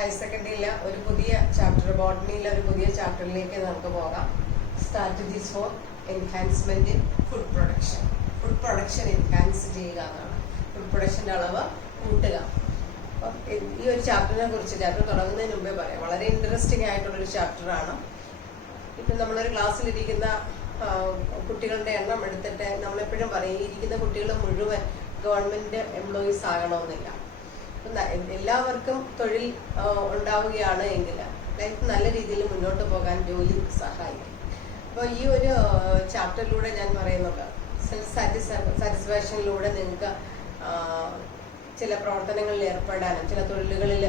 Higher സെക്കൻഡറിയിലെ ഒരു പുതിയ chapter, ബോട്ടണിയിലെ ഒരു പുതിയ ചാപ്റ്ററിലേക്ക് നമുക്ക് പോകാം. Strategies four enhancement in food production. Food production enhance ചെയ്യുക എന്നാണ്, ഫുഡ് പ്രൊഡക്ഷൻ്റെ അളവ് കൂട്ടുക. അപ്പം ഈ ഒരു ചാപ്റ്ററിനെ കുറിച്ച് ചാപ്റ്റർ തുടങ്ങുന്നതിന് മുമ്പേ പറയാം, വളരെ ഇൻട്രസ്റ്റിംഗ് ആയിട്ടുള്ളൊരു ചാപ്റ്ററാണ്. ഇപ്പം നമ്മളൊരു ക്ലാസ്സിലിരിക്കുന്ന കുട്ടികളുടെ എണ്ണം എടുത്തിട്ട് നമ്മളെപ്പോഴും പറയും, ഇരിക്കുന്ന കുട്ടികൾ മുഴുവൻ ഗവൺമെന്റ് എംപ്ലോയീസ് ആകണമെന്നില്ല. എല്ലാവർക്കും തൊഴിൽ ഉണ്ടാവുകയാണ് എങ്കിൽ ലൈഫ് നല്ല രീതിയിൽ മുന്നോട്ട് പോകാൻ ജോലി സഹായിക്കും. അപ്പോൾ ഈ ഒരു ചാപ്റ്ററിലൂടെ ഞാൻ പറയുന്നത് സെൽഫ് സാറ്റിസ്ഫാക്ഷനിലൂടെ നിങ്ങൾക്ക് ചില പ്രവർത്തനങ്ങളിൽ ഏർപ്പെടാനും, ചില തൊഴിലുകളിൽ,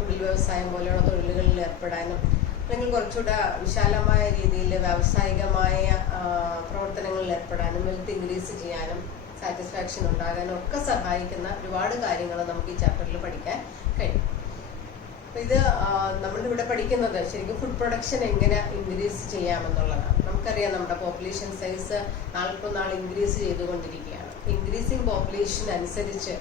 കുടിൽ വ്യവസായം പോലെയുള്ള തൊഴിലുകളിൽ ഏർപ്പെടാനും, അല്ലെങ്കിൽ കുറച്ചുകൂടെ വിശാലമായ രീതിയിൽ വ്യാവസായികമായ പ്രവർത്തനങ്ങളിൽ ഏർപ്പെടാനും, വെൽത്ത് ഇൻക്രീസ് ചെയ്യാനും, സാറ്റിസ്ഫാക്ഷൻ ഉണ്ടാകാനും ഒക്കെ സഹായിക്കുന്ന ഒരുപാട് കാര്യങ്ങൾ നമുക്ക് ഈ ചാപ്റ്ററിൽ പഠിക്കാൻ കഴിയും. അപ്പം ഇത് നമ്മളിവിടെ പഠിക്കുന്നത് ശരിക്കും ഫുഡ് പ്രൊഡക്ഷൻ എങ്ങനെ ഇൻക്രീസ് ചെയ്യാമെന്നുള്ളതാണ്. നമുക്കറിയാം, നമ്മുടെ പോപ്പുലേഷൻ സൈസ് നാൾ ഇൻക്രീസ് ചെയ്തുകൊണ്ടിരിക്കുകയാണ്. ഇൻക്രീസിങ് പോപ്പുലേഷൻ അനുസരിച്ച്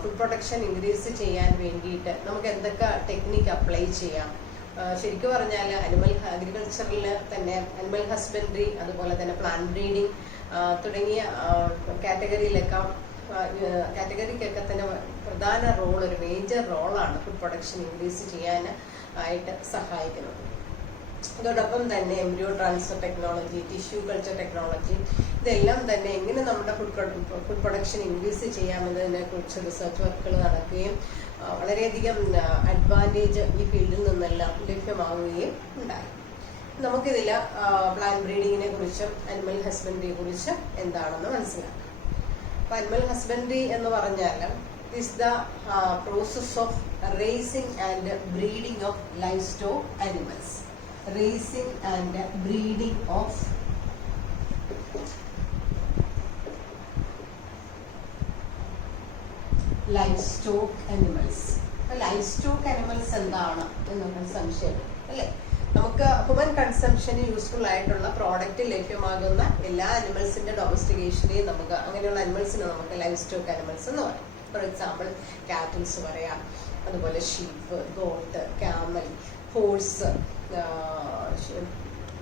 ഫുഡ് പ്രൊഡക്ഷൻ ഇൻക്രീസ് ചെയ്യാൻ വേണ്ടിയിട്ട് നമുക്ക് എന്തൊക്കെ ടെക്നിക്ക് അപ്ലൈ ചെയ്യാം. ശരിക്കും പറഞ്ഞാൽ അഗ്രികൾച്ചറിൽ തന്നെ അനിമൽ ഹസ്ബൻഡറി, അതുപോലെ തന്നെ പ്ലാന്റ് ബ്രീഡിങ് തുടങ്ങിയ കാറ്റഗറിക്കൊക്കെ തന്നെ പ്രധാന റോൾ, ഒരു മേജർ റോളാണ് ഫുഡ് പ്രൊഡക്ഷൻ ഇൻക്രീസ് ചെയ്യാൻ ആയിട്ട് സഹായിക്കുന്നത്. അതോടൊപ്പം തന്നെ embryo transfer technology, tissue culture technology, ഇതെല്ലാം തന്നെ എങ്ങനെ നമ്മുടെ ഫുഡ് പ്രൊഡക്ഷൻ ഇൻക്രീസ് ചെയ്യാമെന്നതിനെ കുറിച്ച് റിസർച്ച് വർക്കുകൾ നടക്കുകയും വളരെയധികം അഡ്വാൻറ്റേജ് ഈ ഫീൽഡിൽ നിന്നെല്ലാം ലഭ്യമാവുകയും ഉണ്ടായി. നമുക്കിതിൽ പ്ലാന്റ് ബ്രീഡിങ്ങിനെ കുറിച്ചും അനിമൽ ഹസ്ബൻഡറിയെ കുറിച്ച് എന്താണെന്ന് മനസ്സിലാക്കാം. അപ്പൊ അനിമൽ ഹസ്ബൻഡറി എന്ന് പറഞ്ഞാൽ is the process of raising and breeding of life stock animals. Raising and breeding of life stock animals. Livestock animals എന്താണ് എന്നൊക്കെ സംശയം അല്ലേ? നമുക്ക് ഹ്യൂമൻ കൺസംഷന് യൂസ്ഫുൾ ആയിട്ടുള്ള പ്രോഡക്റ്റ് ലഭ്യമാകുന്ന എല്ലാ അനിമൽസിന്റെ ഡൊമസ്റ്റിക്കേഷനെയും നമുക്ക്, അങ്ങനെയുള്ള അനിമൽസിനെ നമുക്ക് ലൈഫ് സ്റ്റോക്ക് അനിമൽസ് എന്ന് പറയും. ഫോർ എക്സാമ്പിൾ കാറ്റിൽസ് പറയാം, അതുപോലെ ഷീപ്പ്, ഗോട്ട്, ക്യാമൽ, ഹോഴ്സ്,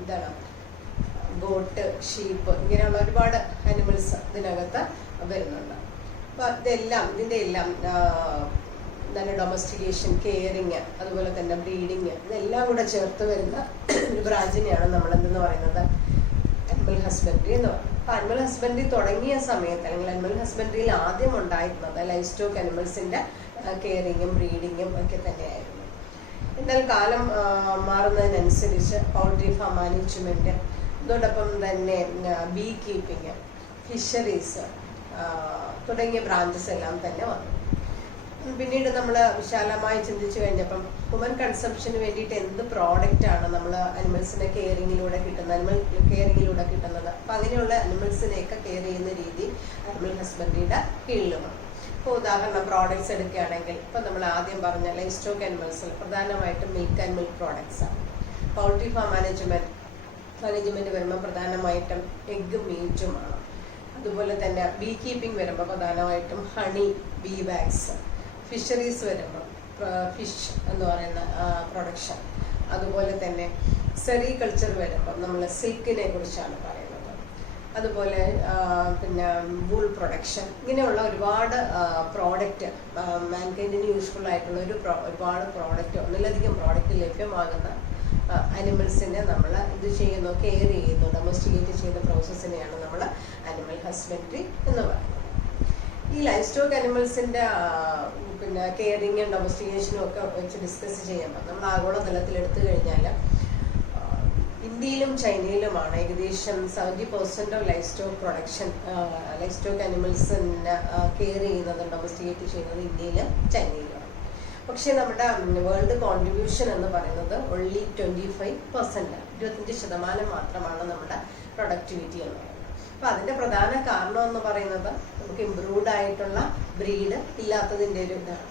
എന്താണ് ഗോട്ട്, ഷീപ്പ്, ഇങ്ങനെയുള്ള ഒരുപാട് അനിമൽസ് ഇതിനകത്ത് വരുന്നുണ്ട്. അപ്പൊ ഇതിന്റെ എല്ലാം നല്ല ഡൊമസ്റ്റിക്കേഷൻ, കെയറിങ്, അതുപോലെ തന്നെ ബ്രീഡിങ്, ഇതെല്ലാം കൂടെ ചേർത്ത് വരുന്ന ഒരു ബ്രാഞ്ചിനെയാണ് നമ്മൾ എന്തെന്ന് പറയുന്നത്, അനിമൽ ഹസ്ബൻഡറി എന്ന് പറയുന്നത്. അപ്പൊ അനിമൽ ഹസ്ബൻഡറി തുടങ്ങിയ സമയത്ത്, അല്ലെങ്കിൽ അനിമൽ ഹസ്ബൻഡറിയിൽ ആദ്യം ഉണ്ടായിരുന്നത് ലൈഫ് സ്റ്റോക്ക് അനിമൽസിന്റെ കെയറിങ്ങും ബ്രീഡിങ്ങും ഒക്കെ തന്നെയായിരുന്നു. എന്നാൽ കാലം മാറുന്നതിനനുസരിച്ച് പൗൾട്രി ഫാം മാനേജ്മെന്റ്, അതോടൊപ്പം തന്നെ ബീ കീപ്പിംഗ്, ഫിഷറീസ് തുടങ്ങിയ ബ്രാഞ്ചസ് എല്ലാം തന്നെ വന്നു. പിന്നീട് നമ്മൾ വിശാലമായി ചിന്തിച്ചു കഴിഞ്ഞപ്പം ഹ്യൂമൻ കൺസംഷന് വേണ്ടിയിട്ട് എന്ത് പ്രോഡക്റ്റ് ആണ് നമ്മൾ അനിമൽസിനെ കെയറിങ്ങിലൂടെ കിട്ടുന്നത്. അപ്പം അങ്ങനെയുള്ള അനിമൽസിനെയൊക്കെ കെയർ ചെയ്യുന്ന രീതി അനിമൽ ഹസ്ബൻഡറിയുടെ കീഴിലുമാണ്. ഇപ്പോൾ ഉദാഹരണം പ്രോഡക്ട്സ് എടുക്കുകയാണെങ്കിൽ, ഇപ്പം നമ്മൾ ആദ്യം പറഞ്ഞ ലൈഫ് സ്റ്റോക്ക് അനിമൽസിൽ പ്രധാനമായിട്ടും മിൽക്ക് ആൻഡ് മിൽക്ക് പ്രോഡക്ട്സ് ആണ്. പൗൾട്രി ഫാം മാനേജ്മെന്റ് വരുമ്പോൾ പ്രധാനമായിട്ടും എഗ്ഗും മീറ്റുമാണ്. അതുപോലെ തന്നെ ബീ കീപ്പിംഗ് വരുമ്പോൾ പ്രധാനമായിട്ടും ഹണി, ബീ വാക്സ്. ഫിഷറീസ് വരുമ്പോൾ ഫിഷ് എന്ന് പറയുന്ന പ്രൊഡക്ഷൻ. അതുപോലെ തന്നെ സെറികൾച്ചർ വരുമ്പോൾ നമ്മൾ സിൽക്കിനെ കുറിച്ചാണ് പറയുന്നത്. അതുപോലെ പിന്നെ വൂൾ പ്രൊഡക്ഷൻ, ഇങ്ങനെയുള്ള ഒരുപാട് പ്രോഡക്റ്റ്, മാൻകൈൻഡിന് യൂസ്ഫുൾ ആയിട്ടുള്ള ഒരുപാട് പ്രോഡക്റ്റ്, ഒന്നിലധികം പ്രോഡക്റ്റ് ലഭ്യമാകുന്ന അനിമൽസിനെ നമ്മൾ ഇത് ചെയ്യുന്നു, കെയർ ചെയ്യുന്നു, ഡൊമസ്റ്റിക്കേറ്റ് ചെയ്യുന്ന പ്രോസസ്സിനെയാണ് നമ്മൾ അനിമൽ ഹസ്ബൻഡറി എന്ന് പറയുന്നത്. ഈ ലൈഫ് സ്റ്റോക്ക് അനിമൽസിന്റെ പിന്നെ കെയറിങ്ങും ഡൊമസ്റ്റിക്കേഷനും ഒക്കെ വെച്ച് ഡിസ്കസ് ചെയ്യുമ്പോൾ നമ്മൾ ആഗോള തലത്തിൽ എടുത്തു കഴിഞ്ഞാൽ ഇന്ത്യയിലും ചൈനയിലുമാണ് ഏകദേശം 70% of life stock production, life stock അനിമൽസിനെ കെയർ ചെയ്യുന്നതും ഡൊമസ്റ്റിക്കേറ്റ് ചെയ്യുന്നത് ഇന്ത്യയിലും ചൈനയിലുമാണ്. പക്ഷെ നമ്മുടെ വേൾഡ് കോൺട്രിബ്യൂഷൻ എന്ന് പറയുന്നത് ഓൺലി 25%, 25% മാത്രമാണ് നമ്മുടെ പ്രൊഡക്ടിവിറ്റി എന്ന് പറയുന്നത്. അപ്പൊ അതിന്റെ പ്രധാന കാരണം എന്ന് പറയുന്നത് നമുക്ക് ഇംപ്രൂവ്ഡ് ആയിട്ടുള്ള ബ്രീഡ് ഇല്ലാത്തതിന്റെ ഒരു ഇതാണ്.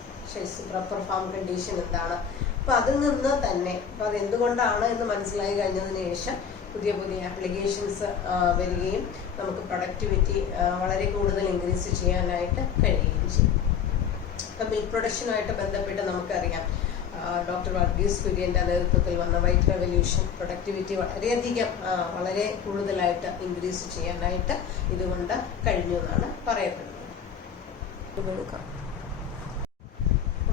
പ്രോപ്പർ ഫാം കണ്ടീഷൻ എന്താണ്, അപ്പൊ അതിൽ നിന്ന് തന്നെ അപ്പൊ അതെന്തുകൊണ്ടാണ് എന്ന് മനസ്സിലായി കഴിഞ്ഞതിന് ശേഷം പുതിയ ആപ്ലിക്കേഷൻസ് വരികയും നമുക്ക് പ്രൊഡക്ടിവിറ്റി വളരെ കൂടുതൽ ഇൻക്രീസ് ചെയ്യാനായിട്ട് കഴിയുകയും ചെയ്യും. ഇപ്പം മിൽക്ക് പ്രൊഡക്ഷനുമായിട്ട് ബന്ധപ്പെട്ട് നമുക്കറിയാം ഡോക്ടർ വർഗീസ് കുര്യന്റെ നേതൃത്വത്തിൽ വന്ന വൈറ്റ് റെവല്യൂഷൻ പ്രൊഡക്ടിവിറ്റി വളരെയധികം വളരെ കൂടുതലായിട്ട് ഇൻക്രീസ് ചെയ്യാനായിട്ട് ഇതുകൊണ്ട് കഴിഞ്ഞു എന്നാണ് പറയപ്പെടുന്നത്.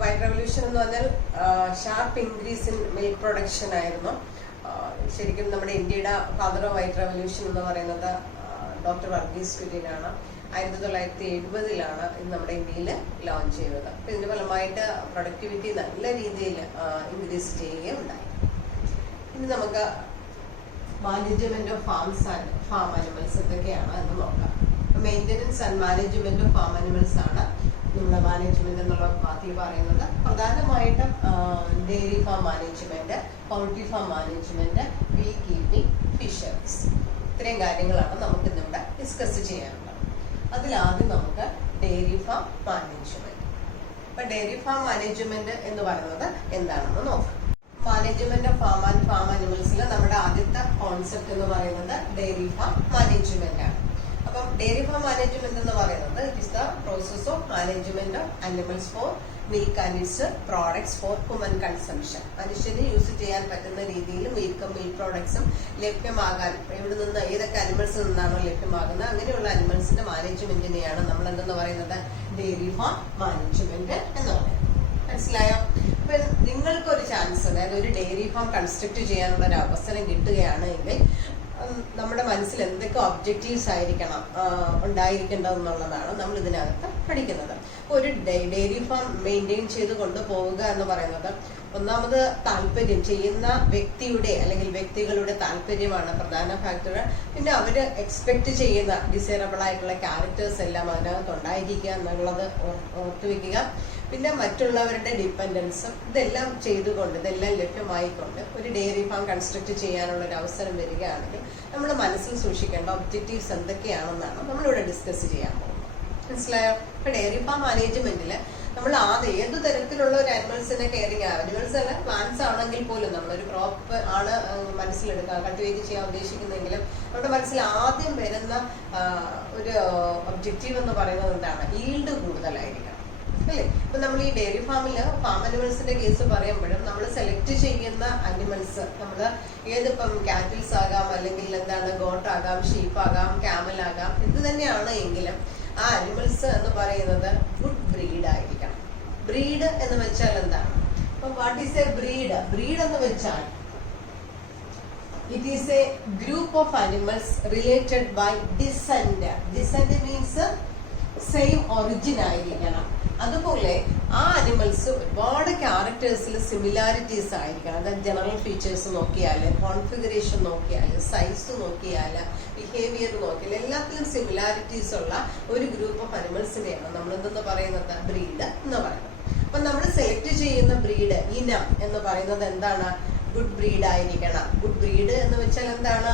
വൈറ്റ് റെവല്യൂഷൻ എന്ന് പറഞ്ഞാൽ sharp increase in milk production ആയിരുന്നു. ശരിക്കും നമ്മുടെ ഇന്ത്യയുടെ ഫാദർ ഓഫ് വൈറ്റ് റെവല്യൂഷൻ എന്ന് പറയുന്നത് ഡോക്ടർ വർഗീസ് കുര്യനാണ്. 1970 ഇത് നമ്മുടെ ഇന്ത്യയിൽ ലോഞ്ച് ചെയ്തത്. അപ്പൊ ഇതിന്റെ ഫലമായിട്ട് പ്രൊഡക്ടിവിറ്റി നല്ല രീതിയിൽ ഇൻക്രീസ് ചെയ്യുകയുണ്ടായി. ഇനി നമുക്ക് മാനേജ്മെന്റ് ഓഫ് ഫാം അനിമൽസ് എന്തൊക്കെയാണ് എന്ന് നോക്കാം. Maintenance and management of farm animals ആണ് നമ്മുടെ മാനേജ്മെന്റ് എന്നുള്ള വാക്കിൽ പറയുന്നത്. പ്രധാനമായിട്ടും dairy farm management, poultry farm management, bee keeping, fisheries, ഇത്രയും കാര്യങ്ങളാണ് നമുക്ക് ഇന്നിവിടെ ഡിസ്കസ് ചെയ്യാനുള്ളത്. അതിലാദ്യം നമുക്ക് ഡെയറി ഫാം മാനേജ്മെന്റ്. അപ്പൊ ഡെയറി ഫാം മാനേജ്മെന്റ് എന്ന് പറയുന്നത് എന്താണെന്ന് നോക്കാം. Management of farm and farm അനിമൽസിൽ നമ്മുടെ ആദ്യത്തെ കോൺസെപ്റ്റ് എന്ന് പറയുന്നത് ഡെയറി ഫാം മാനേജ്മെന്റ് ആണ്. അപ്പം ഡെയറി ഫാം മാനേജ്മെന്റ് എന്ന് പറയുന്നത് it is the process of management of animals for milk and its products for human consumption. മനുഷ്യന് യൂസ് ചെയ്യാൻ പറ്റുന്ന രീതിയിൽ മിൽക്കും മിൽക്ക് പ്രോഡക്ട്സും ലഭ്യമാകാൻ ഇവിടെ നിന്ന് ഏതൊക്കെ അനിമൽസിൽ നിന്നാണോ ലഭ്യമാകുന്നത് അങ്ങനെയുള്ള അനിമൽസിന്റെ മാനേജ്മെന്റിനെയാണ് നമ്മൾ എന്തെന്ന് പറയുന്നത് ഡെയറി ഫാം മാനേജ്മെന്റ് എന്ന് പറയുന്നത്. മനസ്സിലായോ? അപ്പൊ നിങ്ങൾക്കൊരു ചാൻസ്, അതായത് ഒരു ഡെയറി ഫാം കൺസ്ട്രക്ട് ചെയ്യാനുള്ള ഒരു അവസരം കിട്ടുകയാണെങ്കിൽ നമ്മുടെ മനസ്സിൽ എന്തൊക്കെ ഒബ്ജക്റ്റീവ്സ് ആയിരിക്കണം ഉണ്ടായിരിക്കേണ്ടതെന്നുള്ളതാണ് നമ്മൾ ഇതിനകത്ത് പഠിക്കുന്നത്. ഒരു ഡെയറി ഫാം മെയിൻറ്റെയിൻ ചെയ്ത് കൊണ്ടുപോവുക എന്ന് പറയുന്നത് ഒന്നാമത് താല്പര്യം, ചെയ്യുന്ന വ്യക്തിയുടെ അല്ലെങ്കിൽ വ്യക്തികളുടെ താല്പര്യമാണ് പ്രധാന ഫാക്ടർ. പിന്നെ അവര് എക്സ്പെക്ട് ചെയ്യുന്ന ഡിസൈറബിൾ ആയിട്ടുള്ള ക്യാരക്ടേഴ്സ് എല്ലാം അതിനകത്ത് ഉണ്ടായിരിക്കുക എന്നുള്ളത് ഓർത്തുവെക്കുക. പിന്നെ മറ്റുള്ളവരുടെ ഡിപ്പെൻഡൻസും ഇതെല്ലാം ചെയ്തുകൊണ്ട്, ഇതെല്ലാം ലഭ്യമായിക്കൊണ്ട് ഒരു ഡെയറി ഫാം കൺസ്ട്രക്ട് ചെയ്യാനുള്ള ഒരു അവസരം വരികയാണെങ്കിൽ നമ്മൾ മനസ്സിൽ സൂക്ഷിക്കേണ്ട ഒബ്ജക്റ്റീവ്സ് എന്തൊക്കെയാണെന്നാണ് നമ്മളിവിടെ ഡിസ്കസ് ചെയ്യാൻ പോകുന്നത്. മനസ്സിലായോ? ഇപ്പൊ ഡെയറി ഫാം മാനേജ്മെന്റിൽ നമ്മൾ ആദ്യം ഏത് തരത്തിലുള്ള ഒരു അനിമൽസിനെ കെയറിങ്, അനിമൽസ് അല്ല പ്ലാന്റ്സ് ആണെങ്കിൽ പോലും നമ്മളൊരു ക്രോപ്പ് ആണ് മനസ്സിലെടുക്കുക, കൾട്ടിവേറ്റ് ചെയ്യാൻ ഉദ്ദേശിക്കുന്നെങ്കിലും നമ്മുടെ മനസ്സിൽ ആദ്യം വരുന്ന ഒരു ഒബ്ജക്റ്റീവ് എന്ന് പറയുന്നത് എന്താണ്? ഈൽഡ് കൂടുതലായിരിക്കണം, അല്ലേ? ഇപ്പൊ നമ്മൾ ഈ ഡെയറി ഫാമില് ഫാം അനിമൽസിന്റെ കേസ് പറയുമ്പോഴും നമ്മൾ സെലക്ട് ചെയ്യുന്ന അനിമൽസ് നമ്മൾ ഏതിപ്പം കാറ്റിൽസ് ആകാം, അല്ലെങ്കിൽ എന്താണ് ഗോട്ട് ആകാം, ഷീപ്പ് ആകാം, ക്യാമൽ ആകാം, എന്ത് തന്നെയാണ് എങ്കിലും ആ അനിമൽസ് എന്ന് പറയുന്നത് ഗുഡ് ബ്രീഡ് ആയിരിക്കണം. ബ്രീഡ് എന്ന് വെച്ചാൽ എന്താണ്? അപ്പൊ what is a breed? Breed എന്ന് വെച്ചാൽ it is a group of animals related by descent. Descent means same origin ആയിരിക്കണം. അതുപോലെ ആ അനിമൽസ് ഒരുപാട് ക്യാരക്ടേഴ്സിൽ സിമിലാരിറ്റീസ് ആയിരിക്കണം. അതായത് ജനറൽ ഫീച്ചേഴ്സ് നോക്കിയാൽ, കോൺഫിഗറേഷൻ നോക്കിയാൽ, സൈസ് നോക്കിയാൽ, ബിഹേവിയർ നോക്കിയാൽ എല്ലാത്തിലും സിമിലാരിറ്റീസ് ഉള്ള ഒരു ഗ്രൂപ്പ് ഓഫ് അനിമൽസിനെയാണ് നമ്മൾ എന്തെന്ന് പറയുന്നത്? ബ്രീഡ് എന്ന് പറയുന്നത്. അപ്പൊ നമ്മൾ സെലക്ട് ചെയ്യുന്ന ബ്രീഡ്, ഇനം എന്ന് പറയുന്നത് എന്താണ്? ഗുഡ് ബ്രീഡ് ആയിരിക്കണം. ഗുഡ് ബ്രീഡ് എന്ന് വെച്ചാൽ എന്താണ്?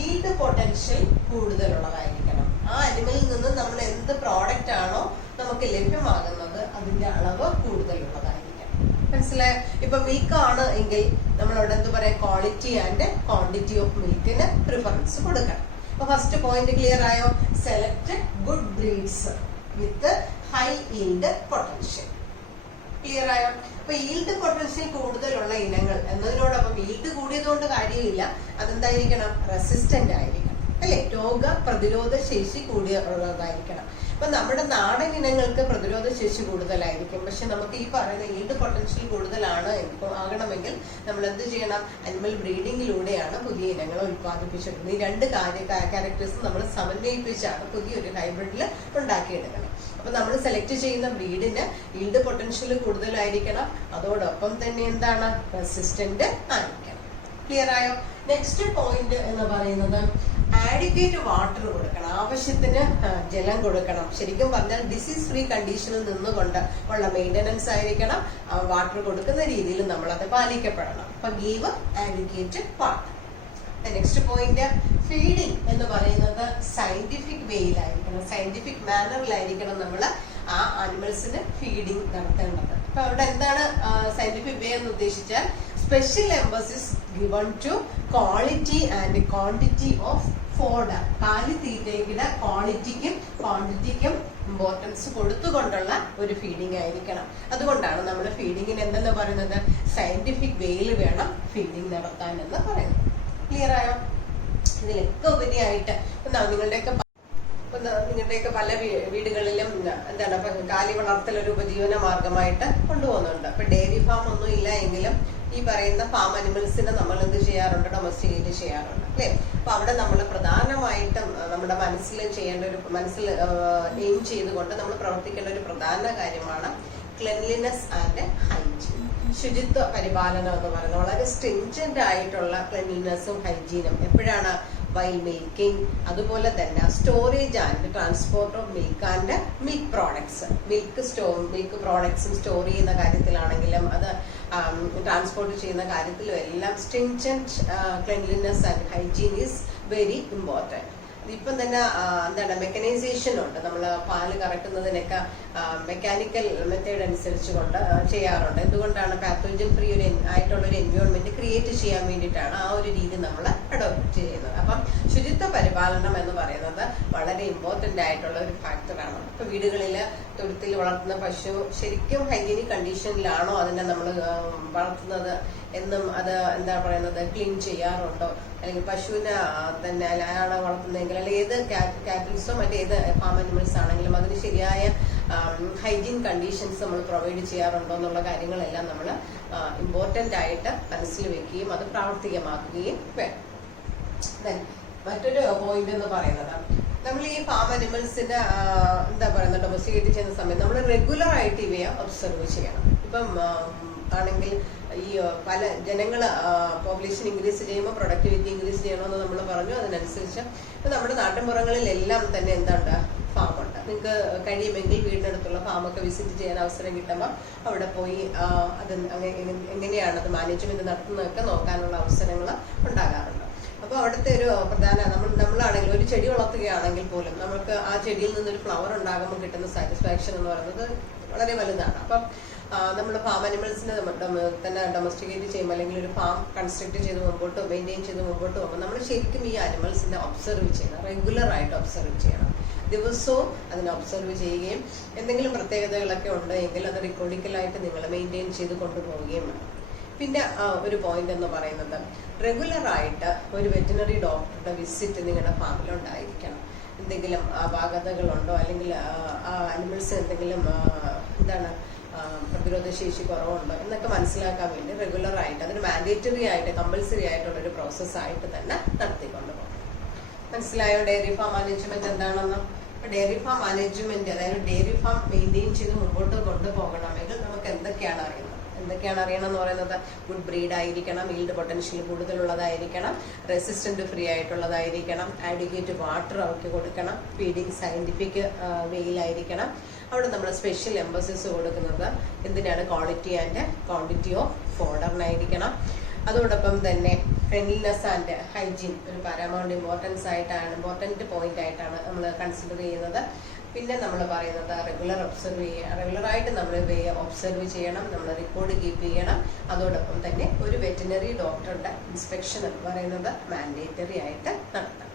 ഈൽഡ് പൊട്ടൻഷ്യൽ കൂടുതലുള്ളതായിരിക്കണം. ആ അനിമലിൽ നിന്ന് നമ്മൾ എന്ത് പ്രോഡക്റ്റ് ആണോ നമുക്ക് ലഭ്യമാകുന്നത് അതിന്റെ അളവ് കൂടുതലുള്ളതായിരിക്കണം. മനസ്സിലായോ? ഇപ്പൊ മിൽക്ക് ആണ് എങ്കിൽ നമ്മളവിടെ എന്ത് പറയാം? ക്വാളിറ്റി ആൻഡ് ക്വാണ്ടിറ്റി ഓഫ് മിൽക്കിന് പ്രിഫറൻസ് കൊടുക്കണം. അപ്പൊ ഫസ്റ്റ് പോയിന്റ് ക്ലിയർ ആയോ? Select good breeds with high yield potential. Clear ആയോ? അപ്പൊ ഈൽഡ് പൊട്ടൻഷ്യൽ കൂടുതലുള്ള ഇനങ്ങൾ എന്നതിനോടൊപ്പം ഈൽഡ് കൂടിയതുകൊണ്ട് കാര്യമില്ല, അതെന്തായിരിക്കണം? റെസിസ്റ്റന്റ് ആയിരിക്കണം, അല്ലെ? രോഗ പ്രതിരോധ ശേഷി കൂടിയുള്ളതായിരിക്കണം. അപ്പൊ നമ്മുടെ നാടൻ ഇനങ്ങൾക്ക് പ്രതിരോധ ശേഷി കൂടുതലായിരിക്കും. പക്ഷെ നമുക്ക് ഈ പറയുന്ന ഈൽഡ് പൊട്ടൻഷ്യൽ കൂടുതലാണ് ആകണമെങ്കിൽ നമ്മൾ എന്ത് ചെയ്യണം? അനിമൽ ബ്രീഡിങ്ങിലൂടെയാണ് പുതിയ ഇനങ്ങൾ ഉത്പാദിപ്പിച്ചെടുക്കുന്നത്. ഈ രണ്ട് ക്യാരക്ടേഴ്സ് നമ്മൾ സമന്വയിപ്പിച്ചാണ് പുതിയൊരു ഹൈബ്രിഡിൽ ഉണ്ടാക്കിയെടുക്കണം. അപ്പൊ നമ്മൾ സെലക്ട് ചെയ്യുന്ന ബ്രീഡിന് ഈൽഡ് പൊട്ടൻഷ്യൽ കൂടുതലായിരിക്കണം, അതോടൊപ്പം തന്നെ എന്താണ്? റെസിസ്റ്റന്റ് ആയിരിക്കണം. ക്ലിയർ ആയോ? നെക്സ്റ്റ് പോയിന്റ് എന്ന് പറയുന്നത് ആഡിക്വേറ്റ് വാട്ടർ കൊടുക്കണം. ആവശ്യത്തിന് ജലം കൊടുക്കണം. ശരിക്കും പറഞ്ഞാൽ ഡിസീസ് ഫ്രീ കണ്ടീഷനിൽ നിന്നുകൊണ്ട് ഉള്ള മെയിൻ്റനൻസ് ആയിരിക്കണം. വാട്ടർ കൊടുക്കുന്ന രീതിയിൽ നമ്മൾ അത് പാലിക്കപ്പെടണം. അപ്പൊ give adequate water. Next point feeding എന്ന് പറയുന്നത് സയന്റിഫിക് വേയിലായിരിക്കണം, സയന്റിഫിക് മാനറിലായിരിക്കണം നമ്മൾ ആ ആനിമൽസിന് ഫീഡിങ് നടത്തേണ്ടത്. അപ്പൊ അവിടെ എന്താണ് സയന്റിഫിക് വേ എന്ന് ഉദ്ദേശിച്ചാൽ special emphasis given to quality and quantity of food. കാലിത്തീറ്റയുടെ ക്വാളിറ്റിക്കും ക്വാണ്ടിറ്റിക്കും ഇമ്പോർട്ടൻസ് കൊടുത്തുകൊണ്ടുള്ള ഒരു ഫീഡിങ് ആയിരിക്കണം. അതുകൊണ്ടാണ് നമ്മൾ ഫീഡിങ്ങിന് എന്തെന്ന് പറയുന്നത്, സയന്റിഫിക് വേയിൽ വേണം ഫീഡിങ് നടത്താൻ എന്ന് പറയുന്നത്. ക്ലിയർ ആയോ? ഇതിലൊക്കെ ഉപരിയായിട്ട് നിങ്ങളുടെയൊക്കെ പല വീടുകളിലും എന്താണ് കാലി വളർത്തൽ ഒരു ഉപജീവന മാർഗമായിട്ട് കൊണ്ടുപോകുന്നുണ്ട്. അപ്പൊ ഡയറി ഫാം ഒന്നും ഇല്ല എങ്കിലും ഈ പറയുന്ന ഫാം അനിമൽസിനെ നമ്മൾ എന്ത് ചെയ്യാറുണ്ട്, ഡൊമസ്റ്റിക്കേറ്റ് ചെയ്യാറുണ്ട് അല്ലേ. അപ്പൊ അവിടെ നമ്മൾ പ്രധാനമായിട്ടും നമ്മുടെ മനസ്സിൽ എയിം ചെയ്തുകൊണ്ട് നമ്മൾ പ്രവർത്തിക്കേണ്ട ഒരു പ്രധാന കാര്യമാണ് ക്ലെൻലിനെസ് ആൻഡ് ഹൈജീൻ. ശുചിത്വ പരിപാലനം എന്ന് പറയുന്നത് വളരെ സ്ട്രിഞ്ചന്റ് ആയിട്ടുള്ള ക്ലെൻലിനെസ്സും ഹൈജീനും എപ്പോഴാണ്, വൈൽ മിൽക്കിംഗ്, അതുപോലെ തന്നെ storage and transport of milk and milk products. മിൽക്ക് പ്രോഡക്ട്സും സ്റ്റോർ ചെയ്യുന്ന കാര്യത്തിലാണെങ്കിലും അത് ട്രാൻസ്പോർട്ട് ചെയ്യുന്ന കാര്യത്തിലും എല്ലാം stringent cleanliness and hygiene is very important. ഇപ്പം തന്നെ എന്താണ് മെക്കനൈസേഷൻ ഉണ്ട്. നമ്മൾ പാല് കറക്കുന്നതിനൊക്കെ മെക്കാനിക്കൽ മെത്തേഡ് അനുസരിച്ച് കൊണ്ട് ചെയ്യാറുണ്ട്. എന്തുകൊണ്ടാണ്, പാത്തോജൻ ഫ്രീ ആയിട്ടുള്ള ഒരു എൻവയോൺമെന്റ് ക്രിയേറ്റ് ചെയ്യാൻ വേണ്ടിയിട്ടാണ് ആ ഒരു രീതി നമ്മൾ അഡോപ്റ്റ് ചെയ്യുന്നത്. അപ്പം ശുചിത്വ പരിപാലനം എന്ന് പറയുന്നത് വളരെ ഇമ്പോർട്ടന്റ് ആയിട്ടുള്ള ഒരു ഫാക്ടറാണ്. ഇപ്പൊ വീടുകളിൽ തൊഴുത്തിൽ വളർത്തുന്ന പശു ശരിക്കും ഹൈജീനിക് കണ്ടീഷനിലാണോ അതിനെ നമ്മൾ വളർത്തുന്നത് എന്നും അത് എന്താ പറയുന്നത് ക്ലീൻ ചെയ്യാറുണ്ടോ, അല്ലെങ്കിൽ പശുവിനെ തന്നെ ആണ് വളർത്തുന്നതെങ്കിൽ അല്ലെങ്കിൽ ഏത് കാറ്റിൽസോ മറ്റേത് ഫാം അനിമൽസ് ആണെങ്കിലും അതിന് ശരിയായ ഹൈജീൻ കണ്ടീഷൻസ് നമ്മൾ പ്രൊവൈഡ് ചെയ്യാറുണ്ടോ എന്നുള്ള കാര്യങ്ങളെല്ലാം നമ്മൾ ഇമ്പോർട്ടന്റ് ആയിട്ട് മനസ്സിൽ വെക്കുകയും അത് പ്രാവർത്തികമാക്കുകയും വേണം. മറ്റൊരു പോയിന്റ് എന്ന് പറയുന്നത്, നമ്മൾ ഈ ഫാം അനിമൽസിന്റെ എന്താ പറയുന്നത് ഡൊമസ്റ്റിക്കേറ്റ് ചെയ്യുന്ന സമയത്ത് നമ്മൾ റെഗുലർ ആയിട്ട് ഇവയെ ഒബ്സർവ് ചെയ്യണം. ഇപ്പം ആണെങ്കിൽ ഈ പല ജനങ്ങൾ പോപ്പുലേഷൻ ഇൻക്രീസ് ചെയ്യുമ്പോൾ പ്രൊഡക്ടിവിറ്റി ഇൻക്രീസ് ചെയ്യണമെന്ന് നമ്മൾ പറഞ്ഞു. അതിനനുസരിച്ച് ഇപ്പം നമ്മുടെ നാട്ടിൻപുറങ്ങളിലെല്ലാം തന്നെ എന്തുണ്ട്, ഫാമുണ്ട്. നിങ്ങൾക്ക് കഴിയുമെങ്കിൽ വീടിനടുത്തുള്ള ഫാമൊക്കെ വിസിറ്റ് ചെയ്യാൻ അവസരം കിട്ടുമ്പോൾ അവിടെ പോയി അത് എങ്ങനെയാണ് അത് മാനേജ്മെന്റ് നടത്തുന്നതൊക്കെ നോക്കാനുള്ള അവസരങ്ങൾ ഉണ്ടാകാറുണ്ട്. അപ്പോൾ അവിടുത്തെ ഒരു പ്രധാന നമ്മളാണെങ്കിൽ ഒരു ചെടി വളർത്തുകയാണെങ്കിൽ പോലും നമുക്ക് ആ ചെടിയിൽ നിന്നൊരു ഫ്ലവർ ഉണ്ടാകുമ്പോൾ കിട്ടുന്ന സാറ്റിസ്ഫാക്ഷൻ എന്ന് പറയുന്നത് വളരെ വലുതാണ്. അപ്പം നമ്മൾ ഫാം അനിമൽസിനെ തന്നെ ഡൊമസ്റ്റിക്കേറ്റ് ചെയ്യുമ്പോൾ അല്ലെങ്കിൽ ഒരു ഫാം കൺസ്ട്രക്ട് ചെയ്ത് മുമ്പോട്ട് മെയിൻറ്റെയിൻ ചെയ്ത് മുമ്പോട്ട് പോകുമ്പോൾ നമ്മൾ ശരിക്കും ഈ അനിമൽസിനെ ഒബ്സർവ് ചെയ്യണം, റെഗുലർ ആയിട്ട് ഒബ്സർവ് ചെയ്യണം. ദിവസവും അതിനെ ഒബ്സർവ് ചെയ്യുകയും എന്തെങ്കിലും പ്രത്യേകതകളൊക്കെ ഉണ്ട് എങ്കിൽ അത് റിക്കോർഡിക്കലായിട്ട് നിങ്ങൾ മെയിൻറ്റെയിൻ ചെയ്ത് കൊണ്ടുപോവുകയും വേണം. പിന്നെ ഒരു പോയിന്റ് എന്ന് പറയുന്നത്, റെഗുലർ ആയിട്ട് ഒരു വെറ്റിനറി ഡോക്ടറുടെ വിസിറ്റ് നിങ്ങളുടെ ഫാമിലുണ്ടായിരിക്കണം. എന്തെങ്കിലും അപാകതകളുണ്ടോ അല്ലെങ്കിൽ അനിമൽസ് എന്തെങ്കിലും എന്താണ് പ്രതിരോധ ശേഷി കുറവുണ്ടോ എന്നൊക്കെ മനസ്സിലാക്കാൻ വേണ്ടി റെഗുലർ ആയിട്ട് അതൊരു മാൻഡേറ്ററി ആയിട്ട് കമ്പൽസറി ആയിട്ടുള്ള ഒരു പ്രോസസ്സായിട്ട് തന്നെ നടത്തിക്കൊണ്ട് പോകണം. മനസ്സിലായോ ഡയറി ഫാം മാനേജ്മെന്റ് എന്താണെന്ന്? ഡയറി ഫാം മാനേജ്മെന്റ്, അതായത് ഡയറി ഫാം മെയിൻറ്റെയിൻ ചെയ്ത് മുമ്പോട്ട് കൊണ്ടുപോകണമെങ്കിൽ നമുക്ക് എന്തൊക്കെയാണ് അറിയണം എന്ന് പറയുന്നത്, ഗുഡ് ബ്രീഡ് ആയിരിക്കണം, ഈൽഡ് പൊട്ടൻഷ്യൽ കൂടുതലുള്ളതായിരിക്കണം, റെസിസ്റ്റന്റ് ഫ്രീ ആയിട്ടുള്ളതായിരിക്കണം, ആഡിക്വേറ്റ് വാട്ടർ അവർക്ക് കൊടുക്കണം, ഫീഡിങ് സയന്റിഫിക് വേയിലായിരിക്കണം. അവിടെ നമ്മൾ സ്പെഷ്യൽ എംഫസിസ് കൊടുക്കുന്നത് എന്തിനാണ്, ക്വാളിറ്റി ആൻഡ് ക്വാണ്ടിറ്റി ഓഫ് ഫോഡറിനായിരിക്കണം. അതോടൊപ്പം തന്നെ ഫ്രണ്ട്ലിനെസ് ആൻഡ് ഹൈജീൻ ഒരു പാരാമൗണ്ട് ഇമ്പോർട്ടൻറ്റ് പോയിന്റ് ആയിട്ടാണ് നമ്മൾ കൺസിഡർ ചെയ്യുന്നത്. പിന്നെ നമ്മൾ പറയുന്നത് റെഗുലറായിട്ട് നമ്മൾ ഇവയെ ഒബ്സർവ് ചെയ്യണം, നമ്മൾ റെക്കോർഡ് കീപ്പ് ചെയ്യണം. അതോടൊപ്പം തന്നെ ഒരു വെറ്റിനറി ഡോക്ടറുടെ ഇൻസ്പെക്ഷൻ എന്ന് പറയുന്നത് മാൻഡേറ്ററി ആയിട്ട് നടത്തണം.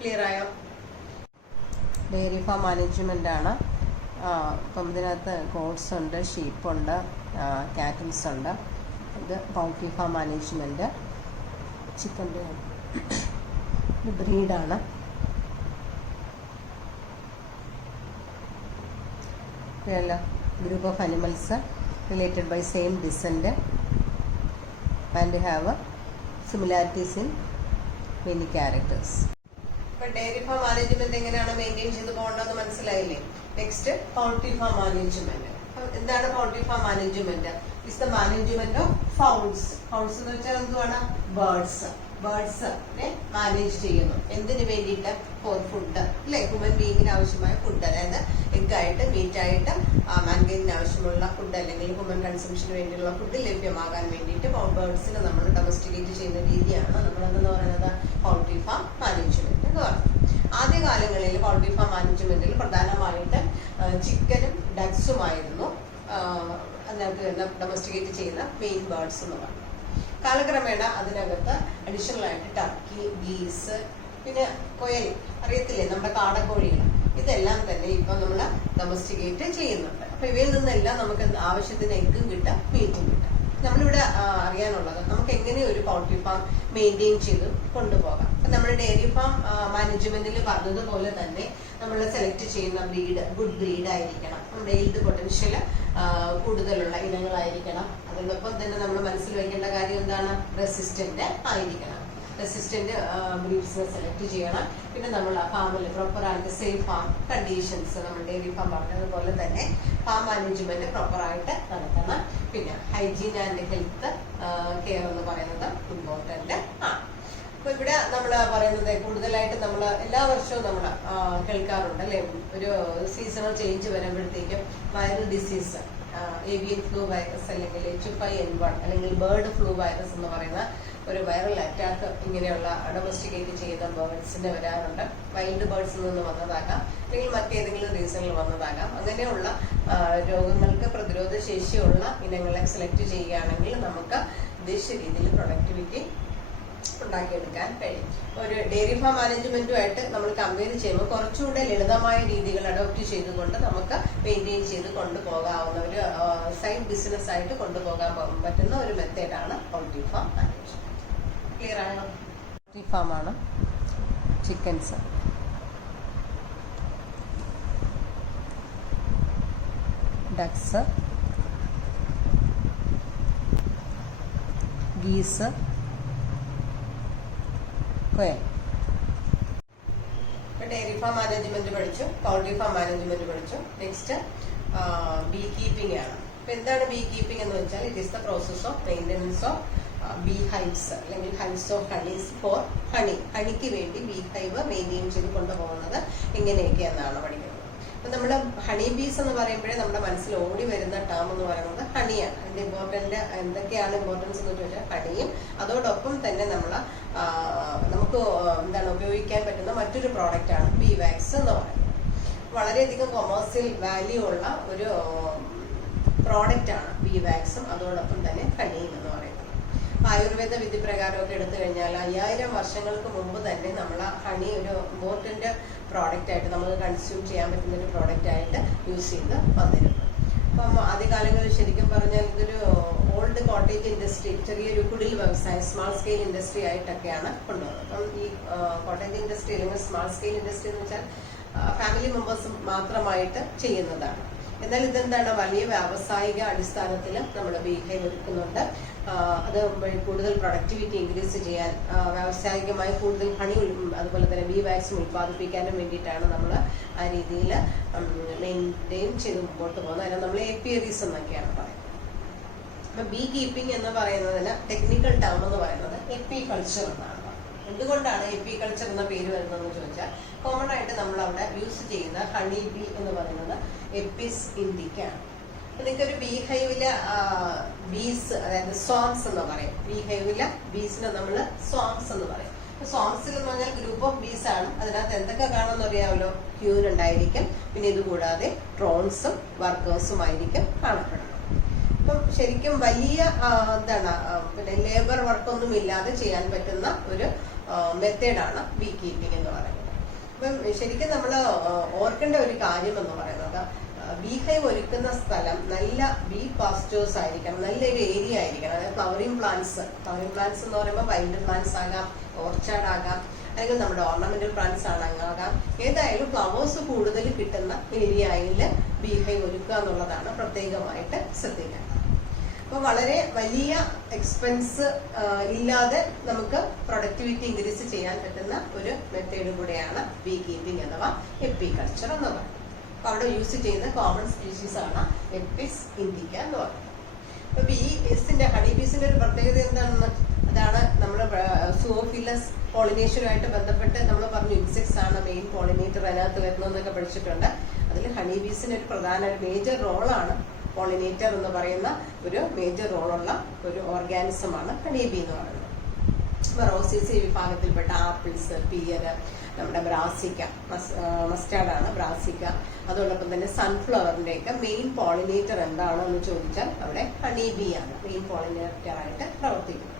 ക്ലിയർ ആയോ? ഡയറി ഫാം മാനേജ്മെന്റ് ആണ്. ഇപ്പം ഇതിനകത്ത് ഗോഡ്സ് ഉണ്ട്, ഷീപ്പുണ്ട്, കാറ്റിൽസ് ഉണ്ട്. ഇത് പൗൾട്രി ഫാം മാനേജ്മെന്റ്, ചിക്കൻ്റെ ബ്രീഡാണ്. Group of animals related by same descent and have similarities in many characters. Dairy farm management എങ്ങനെയാണ് മെയിൻറ്റെയിൻ ചെയ്ത് പോകേണ്ടതെന്ന് മനസ്സിലായില്ലേ? Next poultry farm management. എന്താണ് poultry farm management? It's the management of fowls. Fowls എന്ന് വെച്ചാൽ എന്തുവാണ്? Birds manage ചെയ്യുന്നു. എന്തിനു വേണ്ടിയിട്ട്? ഫോർ ഫുഡ് അല്ലെ, ഹ്യൂമൻ ബീയിങ്ങിന് ആവശ്യമായ ഫുഡ്, അതായത് എഗ്ഗായിട്ട് മീറ്റായിട്ട് മാൻകൈനിന് ആവശ്യമുള്ള ഫുഡ് അല്ലെങ്കിൽ ഹ്യൂമൻ കൺസംഷന് വേണ്ടിയുള്ള ഫുഡ് ലഭ്യമാകാൻ വേണ്ടിയിട്ട് ബേർഡ്സിനെ നമ്മൾ ഡൊമസ്റ്റിക്കേറ്റ് ചെയ്യുന്ന രീതിയാണ് നമ്മളെന്ന് പറയുന്നത് പൗൾട്രി ഫാം മാനേജ്മെന്റ് എന്ന് പറയുന്നത്. ആദ്യകാലങ്ങളിൽ പൗൾട്രി ഫാം മാനേജ്മെന്റിൽ പ്രധാനമായിട്ട് ചിക്കനും ഡക്സുമായിരുന്നു അതിനകത്ത് ഡൊമസ്റ്റിക്കേറ്റ് ചെയ്യുന്ന മെയിൻ ബേർഡ്സ് എന്ന് പറയുന്നത്. കാലക്രമേണ അതിനകത്ത് അഡീഷണൽ ആയിട്ട് ടർക്കി, ഗീസ്, പിന്നെ കൊയൽ അറിയത്തില്ലേ, നമ്മുടെ കാടക്കോഴികൾ, ഇതെല്ലാം തന്നെ ഇപ്പൊ നമ്മൾ ഡൊമസ്റ്റിക്കേറ്റ് ചെയ്യുന്നുണ്ട്. അപ്പൊ ഇവയിൽ നിന്നെല്ലാം നമുക്ക് ആവശ്യത്തിന് എഗ്ഗും കിട്ടാം, മീറ്റും കിട്ടാം. നമ്മളിവിടെ അറിയാനുള്ളത് നമുക്ക് എങ്ങനെ ഒരു പൗൾട്രി ഫാം മെയിൻറ്റെയിൻ ചെയ്ത് കൊണ്ടുപോകാം. അപ്പൊ നമ്മുടെ ഡയറി ഫാം മാനേജ്മെന്റിൽ പറഞ്ഞതുപോലെ തന്നെ നമ്മൾ സെലക്ട് ചെയ്യുന്ന ബ്രീഡ് ഗുഡ് ബ്രീഡ് ആയിരിക്കണം. നമ്മുടെ ഈൽഡ് പൊട്ടൻഷ്യൽ കൂടുതലുള്ള ഇനങ്ങളായിരിക്കണം. അതോടൊപ്പം തന്നെ നമ്മൾ മനസ്സിൽ വയ്ക്കേണ്ട കാര്യം എന്താണ്? റെസിസ്റ്റന്റ് ആയിരിക്കണം. റെസിസ്റ്റന്റ് ബ്രീഡ്സിനെ സെലക്ട് ചെയ്യണം. പിന്നെ നമ്മൾ ഫാമിൽ പ്രോപ്പർ ആയിട്ട് സേഫ് ഫാം കണ്ടീഷൻസ് നമ്മൾ ഡയറി ഫാം പറഞ്ഞതുപോലെ തന്നെ ഫാം മാനേജ്മെന്റ് പ്രോപ്പർ ആയിട്ട് നടത്തണം. പിന്നെ ഹൈജീൻ ആൻഡ് ഹെൽത്ത് കെയർ എന്ന് പറയുന്നത് ഇമ്പോർട്ടന്റ് ആണ്. അപ്പൊ ഇവിടെ നമ്മൾ പറയുന്നത് കൂടുതലായിട്ട് നമ്മൾ എല്ലാ വർഷവും നമ്മൾ കേൾക്കാറുണ്ട് അല്ലെ, ഒരു സീസണൽ ചേഞ്ച് വരുമ്പോഴത്തേക്കും viral disease, avian flu virus അല്ലെങ്കിൽ H5N1 അല്ലെങ്കിൽ ബേർഡ് ഫ്ലൂ വൈറസ് എന്ന് പറയുന്ന ഒരു വൈറൽ അറ്റാക്ക് ഇങ്ങനെയുള്ള ഡൊമസ്റ്റിക്കേറ്റ് ചെയ്യുന്ന ബേർഡ്സിന് വരാറുണ്ട്. വൈൽഡ് ബേർഡ്സിൽ നിന്ന് വന്നതാകാം, അല്ലെങ്കിൽ മറ്റേതെങ്കിലും റീസണിൽ വന്നതാകാം. അങ്ങനെയുള്ള രോഗങ്ങൾക്ക് പ്രതിരോധ ശേഷിയുള്ള ഇനങ്ങളെ സെലക്ട് ചെയ്യുകയാണെങ്കിൽ നമുക്ക് ഉദ്ദേശിച്ച രീതിയിൽ പ്രൊഡക്ടിവിറ്റി ഉണ്ടാക്കിയെടുക്കാൻ കഴിയും. ഒരു ഡയറി ഫാം മാനേജ്മെന്റുമായിട്ട് നമ്മൾ കമ്പയർ ചെയ്യുമ്പോൾ കുറച്ചുകൂടെ ലളിതമായ രീതികൾ അഡോപ്റ്റ് ചെയ്തുകൊണ്ട് നമുക്ക് മെയിൻറ്റെയിൻ ചെയ്ത് കൊണ്ടുപോകാവുന്ന ഒരു സൈഡ് ബിസിനസ് ആയിട്ട് കൊണ്ടുപോകാൻ പറ്റുന്ന ഒരു മെത്തേഡാണ് പൗൾട്രി ഫാം മാനേജ്മെന്റ്. ക്ലിയർ ആണോ? പൗൾട്രി ഫാമാണ് chickens, ducks, geese, dairy farm management പഠിച്ചു, പൗൾട്രി ഫാം മാനേജ്മെന്റ് പഠിച്ചു. നെക്സ്റ്റ് ബീ കീപ്പിംഗ് ആണ്. അപ്പൊ എന്താണ് ബീ കീപ്പിംഗ് എന്ന് വെച്ചാൽ it is the process of maintenance of bee hives അല്ലെങ്കിൽ hives of honeys for honey. ഹണിക്ക് വേണ്ടി ബീ ഹൈവ് മെയിൻറ്റെയിൻ ചെയ്ത് കൊണ്ടുപോകുന്നത് എങ്ങനെയൊക്കെ എന്നാണ് പഠിക്കുന്നത്. അപ്പൊ നമ്മുടെ ഹണി ബീസ് എന്ന് പറയുമ്പോഴേ നമ്മുടെ മനസ്സിൽ ഓടി വരുന്ന ടേം എന്ന് പറയുന്നത് ഹണിയാണ്. അതിന്റെ എന്തൊക്കെയാണ് ഇമ്പോർട്ടൻസ് എന്ന് ചോദിച്ചാൽ ഹണിയും അതോടൊപ്പം തന്നെ നമുക്ക് എന്താണ് ഉപയോഗിക്കാൻ പറ്റുന്ന മറ്റൊരു പ്രോഡക്റ്റ് ആണ് ബീ വാക്സ് എന്ന് പറയുന്നത്. വളരെയധികം കൊമേഴ്സ്യൽ വാല്യൂ ഉള്ള ഒരു പ്രോഡക്റ്റ് ആണ് ബീ വാക്സും അതോടൊപ്പം തന്നെ ഹണിയും എന്ന് പറയുന്നത്. ആയുർവേദ വിധി പ്രകാരമൊക്കെ എടുത്തു കഴിഞ്ഞാൽ 5000 വർഷങ്ങൾക്ക് മുമ്പ് തന്നെ നമ്മൾ ഹണി ഒരു ഇമ്പോർട്ടന്റ് പ്രോഡക്റ്റ് ആയിട്ട് നമുക്ക് കൺസ്യൂം ചെയ്യാൻ പറ്റുന്ന ഒരു പ്രോഡക്റ്റ് ആയിട്ട് യൂസ് ചെയ്ത് വന്നിരുന്നു. അപ്പം ആദ്യകാലങ്ങളിൽ ശരിക്കും പറഞ്ഞാൽ ഇതൊരു ഓൾഡ് കോട്ടേജ് ഇൻഡസ്ട്രി, ചെറിയൊരു കുടിൽ വ്യവസായം, സ്മാൾ സ്കെയിൽ ഇൻഡസ്ട്രി ആയിട്ടൊക്കെയാണ് കൊണ്ടുവന്നത്. അപ്പം ഈ കോട്ടേജ് ഇൻഡസ്ട്രി അല്ലെങ്കിൽ സ്മാൾ സ്കെയിൽ ഇൻഡസ്ട്രി എന്ന് വെച്ചാൽ ഫാമിലി മെമ്പേഴ്സ് മാത്രമായിട്ട് ചെയ്യുന്നതാണ്. എന്നാൽ ഇതെന്താണ്, വലിയ വ്യാവസായിക അടിസ്ഥാനത്തിൽ നമ്മൾ ബീ ഹൈവ് ഒരുക്കുന്നുണ്ട്. അത് കൂടുതൽ പ്രൊഡക്ടിവിറ്റി ഇൻക്രീസ് ചെയ്യാൻ, വ്യാവസായികമായി കൂടുതൽ ഹണി അതുപോലെ തന്നെ ബീ വാക്സിൻ ഉത്പാദിപ്പിക്കാനും വേണ്ടിയിട്ടാണ് നമ്മൾ ആ രീതിയിൽ മെയിൻറ്റെയിൻ ചെയ്ത് മുമ്പോട്ട് പോകുന്നത്. അതിനെ നമ്മൾ ഏപ്പിയറീസ് എന്നൊക്കെയാണ് പറയുന്നത്. അപ്പൊ ബീ കീപ്പിംഗ് എന്ന് പറയുന്നതിന് ടെക്നിക്കൽ ടേം എന്ന് പറയുന്നത് എപ്പികൾച്ചർ എന്നാണ്. എന്തുകൊണ്ടാണ് എപ്പികൾച്ചർ എന്ന പേര് വരുന്നതെന്ന് ചോദിച്ചാൽ കോമൺ ആയിട്ട് നമ്മൾ അവിടെ യൂസ് ചെയ്യുന്ന ഹണി ബീ എന്ന് പറയുന്നത് എപ്പിസ് ഇൻഡിക്ക. നിങ്ങൾക്കൊരു ബീ ഹൈവിലെ ബീസ്, അതായത് സോങ്സ് എന്ന് പറയും. ബീ ഹൈവിലെ ബീസിനെ നമ്മൾ സോങ്സ് എന്ന് പറയും. സോങ്സിൽ എന്ന് പറഞ്ഞാൽ ഗ്രൂപ്പ് ഓഫ് ബീസ് ആണ്. അതിനകത്ത് എന്തൊക്കെ കാണുമെന്ന് അറിയാമല്ലോ, ക്യൂൻ ഉണ്ടായിരിക്കും, പിന്നെ ഇതുകൂടാതെ ഡ്രോൺസും വർക്കേഴ്സും ആയിരിക്കും കാണപ്പെടുന്നത്. അപ്പം ശരിക്കും വലിയ പിന്നെ ലേബർ വർക്കൊന്നും ഇല്ലാതെ ചെയ്യാൻ പറ്റുന്ന ഒരു മെത്തേഡാണ് ബീ കീപ്പിംഗ് എന്ന് പറയുന്നത്. അപ്പം ശരിക്കും നമ്മൾ ഓർക്കേണ്ട ഒരു കാര്യം എന്ന് പറയുന്നത് ബീ ഹൈവ് ഒരുക്കുന്ന സ്ഥലം നല്ല ബീ പാസ്റ്റേഴ്സ് ആയിരിക്കണം, നല്ലൊരു ഏരിയ ആയിരിക്കണം. അതായത് ഫ്ലവറിംഗ് പ്ലാന്റ്സ് എന്ന് പറയുമ്പോൾ വൈൽഡ് പ്ലാന്റ്സ് ആകാം, ഓർച്ചാർഡ് ആകാം, അല്ലെങ്കിൽ നമ്മുടെ ഓർണമെന്റൽ പ്ലാന്റ്സ് ആകാം. ഏതായാലും ഫ്ലവേഴ്സ് കൂടുതൽ കിട്ടുന്ന ഏരിയയിൽ ബീ ഹൈവ് ഒരുക്കുക എന്നുള്ളതാണ് പ്രത്യേകമായിട്ട് ശ്രദ്ധിക്കേണ്ടത്. അപ്പൊ വളരെ വലിയ എക്സ്പെൻസ് ഇല്ലാതെ നമുക്ക് പ്രൊഡക്ടിവിറ്റി ഇൻക്രീസ് ചെയ്യാൻ പറ്റുന്ന ഒരു മെത്തേഡ് കൂടെയാണ് ബീ കീപ്പിംഗ് അഥവാ എപ്പികൾച്ചർ എന്ന് പറയുന്നത്. അപ്പൊ അവിടെ യൂസ് ചെയ്യുന്ന കോമൺ സ്പീഷീസ് ആണ് എപ്പിസ് ഇൻഡിക്ക എന്ന് പറയുന്നത്. അപ്പൊ ബീസിന്റെ ഹണി ബീസിന്റെ ഒരു പ്രത്യേകത എന്താണെന്ന്, അതാണ് നമ്മുടെ സൂഫിലസ് പോളിനേഷനുമായിട്ട് ബന്ധപ്പെട്ട് നമ്മൾ പറഞ്ഞു ഇൻസെക്ട്സ് ആണ് മെയിൻ പോളിനേറ്റർ അതിനകത്ത് വരുന്നതെന്നൊക്കെ പഠിച്ചിട്ടുണ്ട്. അതിൽ ഹണി ബീസിന് ഒരു പ്രധാന ഒരു മേജർ റോളാണ്. പോളിനേറ്റർ എന്ന് പറയുന്ന ഒരു മേജർ റോളുള്ള ഒരു ഓർഗാനിസമാണ് ഹണി ബീ എന്ന് പറയുന്നത്. റോസീസി വിഭാഗത്തിൽപ്പെട്ട ആപ്പിൾസ്, പിയർ, നമ്മുടെ ബ്രാസിക്ക, മസ്റ്റാർഡാണ് ബ്രാസിക്ക, അതോടൊപ്പം തന്നെ സൺഫ്ലവറിന്റെ ഒക്കെ മെയിൻ പോളിനേറ്റർ എന്താണെന്ന് ചോദിച്ചാൽ അവിടെ ഹണി ബീ ആണ് മെയിൻ പോളിനേറ്റർ ആയിട്ട് പ്രവർത്തിക്കുന്നത്.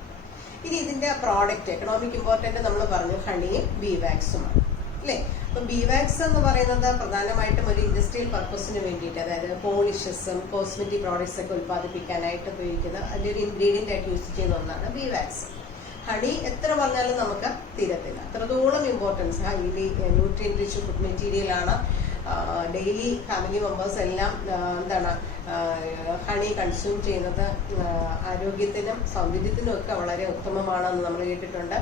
ഇനി ഇതിന്റെ പ്രോഡക്റ്റ് എക്കണോമിക് ഇമ്പോർട്ടന്റ് നമ്മൾ പറഞ്ഞു ഹണിയും ബീ വാക്സുമാണ്. അല്ലേ? അപ്പൊ ബീവാക്സ് എന്ന് പറയുന്നത് പ്രധാനമായിട്ടും ഒരു ഇൻഡസ്ട്രിയൽ പർപ്പസിന് വേണ്ടിയിട്ട്, അതായത് പോളിഷസും കോസ്മെറ്റിക് പ്രോഡക്ട്സ് ഒക്കെ ഉത്പാദിപ്പിക്കാനായിട്ട് ഉപയോഗിക്കുന്ന അതിന്റെ ഒരു ഇൻഗ്രീഡിയന്റ് ആയിട്ട് യൂസ് ചെയ്യുന്ന ഒന്നാണ് ബീവാക്സ്. ഹണി എത്ര പറഞ്ഞാലും നമുക്ക് തീരത്തില്ല, അത്രത്തോളം importance highly nutrient rich food material ആണ്. ഡെയിലി ഫാമിലി മെമ്പേഴ്സ് എല്ലാം എന്താണ് ഹണി കൺസ്യൂം ചെയ്യുന്നത് ആരോഗ്യത്തിനും സൗന്ദര്യത്തിനും ഒക്കെ വളരെ ഉത്തമമാണെന്ന് നമ്മൾ കേട്ടിട്ടുണ്ട്.